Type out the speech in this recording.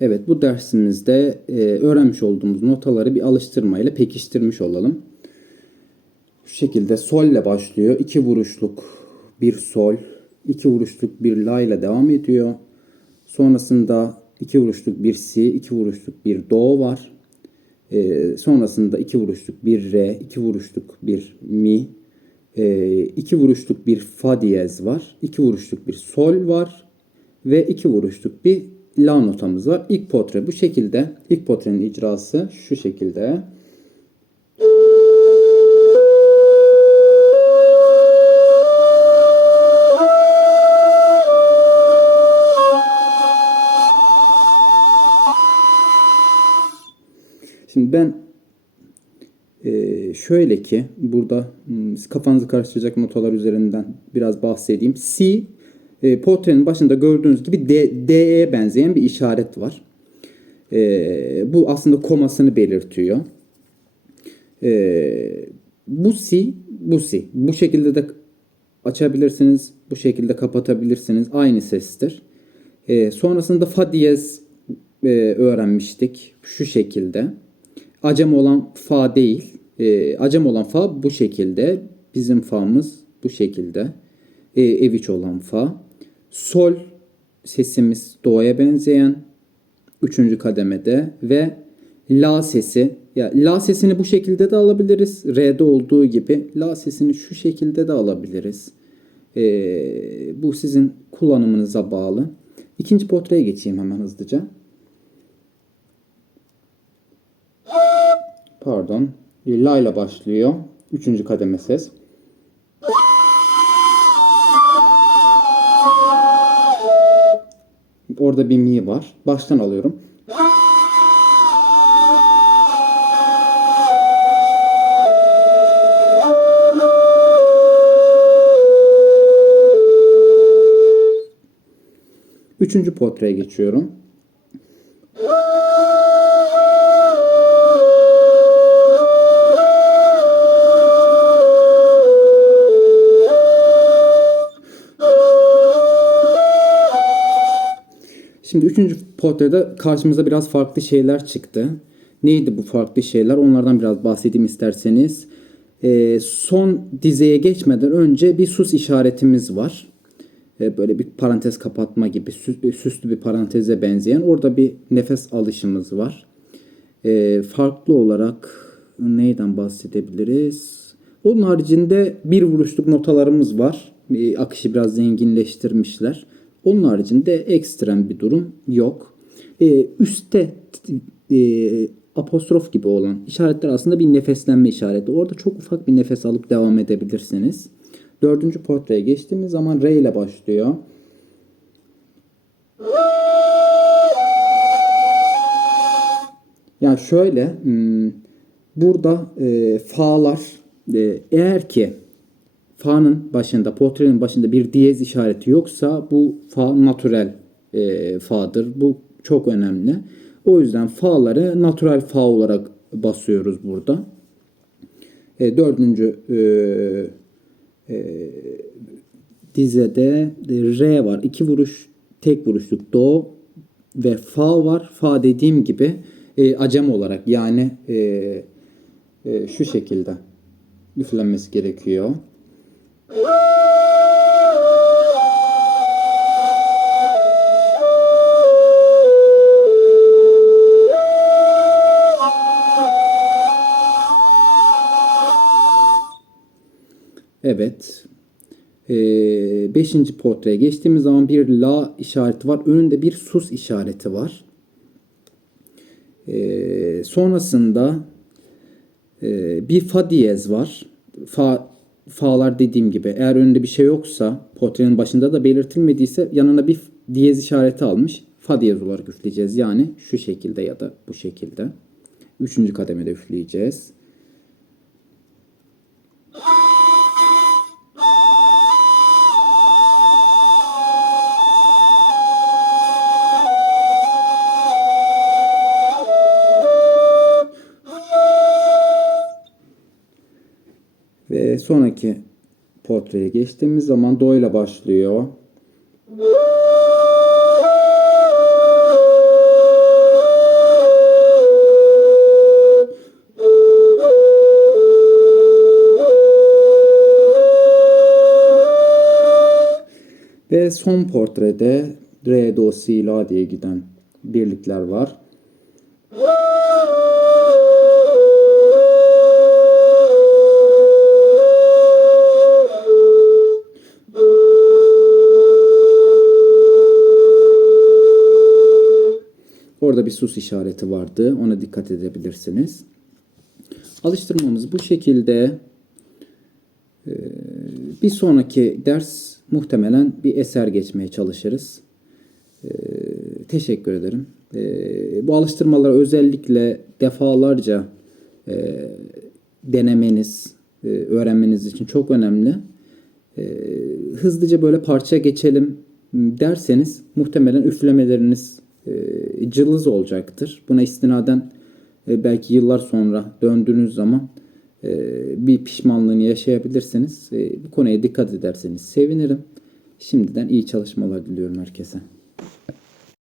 Evet bu dersimizde e, öğrenmiş olduğumuz notaları bir alıştırmayla pekiştirmiş olalım. Şu şekilde sol ile başlıyor. İki vuruşluk bir sol, iki vuruşluk bir la ile devam ediyor. Sonrasında iki vuruşluk bir si, iki vuruşluk bir do var. Ee, sonrasında iki vuruşluk bir re, iki vuruşluk bir mi, e, iki vuruşluk bir fa diyez var. iki vuruşluk bir sol var ve iki vuruşluk bir la notamız var. İlk potre bu şekilde. İlk potrenin icrası şu şekilde. Şimdi ben e, şöyle ki burada hmm, kafanızı karıştıracak notalar üzerinden biraz bahsedeyim. C e, potrenin başında gördüğünüz gibi D, D'ye benzeyen bir işaret var. E, bu aslında komasını belirtiyor. E, bu C, bu C. Bu şekilde de açabilirsiniz, bu şekilde kapatabilirsiniz. Aynı sestir. E, sonrasında fa diyez e, öğrenmiştik şu şekilde. Acem olan fa değil. E, acem olan fa bu şekilde. Bizim fa'mız bu şekilde. E, eviç olan fa. Sol sesimiz do'ya benzeyen. Üçüncü kademede ve la sesi ya la sesini bu şekilde de alabiliriz. Re'de olduğu gibi la sesini şu şekilde de alabiliriz. E, bu sizin kullanımınıza bağlı. İkinci portreye geçeyim hemen hızlıca. Pardon. La ile başlıyor. Üçüncü kademe ses. Orada bir mi var. Baştan alıyorum. Üçüncü portreye geçiyorum. Şimdi üçüncü portrede karşımıza biraz farklı şeyler çıktı. Neydi bu farklı şeyler? Onlardan biraz bahsedeyim isterseniz. Ee, son dizeye geçmeden önce bir sus işaretimiz var. Ee, böyle bir parantez kapatma gibi sü- süslü bir paranteze benzeyen. Orada bir nefes alışımız var. Ee, farklı olarak neyden bahsedebiliriz? Onun haricinde bir vuruşluk notalarımız var. Bir akışı biraz zenginleştirmişler. Onun haricinde ekstrem bir durum yok. Ee, üstte e, apostrof gibi olan işaretler aslında bir nefeslenme işareti. Orada çok ufak bir nefes alıp devam edebilirsiniz. Dördüncü portreye geçtiğimiz zaman R ile başlıyor. Yani şöyle hmm, burada e, fa'lar e, eğer ki fa'nın başında potrenin başında bir diyez işareti yoksa bu fa natürel e, fa'dır. Bu çok önemli. O yüzden fa'ları natürel fa olarak basıyoruz burada. E, dördüncü e, e, dizede re var. İki vuruş tek vuruşluk do ve fa var. Fa dediğim gibi e, acem olarak yani e, e, şu şekilde üflenmesi gerekiyor. Evet. Ee, beşinci portreye geçtiğimiz zaman bir la işareti var. Önünde bir sus işareti var. Ee, sonrasında e, bir fa diyez var. Fa fa'lar dediğim gibi eğer önünde bir şey yoksa portrenin başında da belirtilmediyse yanına bir diyez işareti almış. Fa diyez olarak üfleyeceğiz. Yani şu şekilde ya da bu şekilde. Üçüncü kademede üfleyeceğiz. Sonraki portreye geçtiğimiz zaman do ile başlıyor. Ve son portrede re, do, si, la diye giden birlikler var. Orada bir sus işareti vardı. Ona dikkat edebilirsiniz. Alıştırmamız bu şekilde. Ee, Bir sonraki ders muhtemelen bir eser geçmeye çalışırız. Ee, Teşekkür ederim. Ee, Bu alıştırmaları özellikle defalarca e, denemeniz, e, öğrenmeniz için çok önemli. Hızlıca böyle parça geçelim derseniz muhtemelen üflemeleriniz cılız olacaktır. Buna istinaden e, belki yıllar sonra döndüğünüz zaman e, bir pişmanlığını yaşayabilirsiniz. E, Bu konuya dikkat ederseniz sevinirim. Şimdiden iyi çalışmalar diliyorum herkese.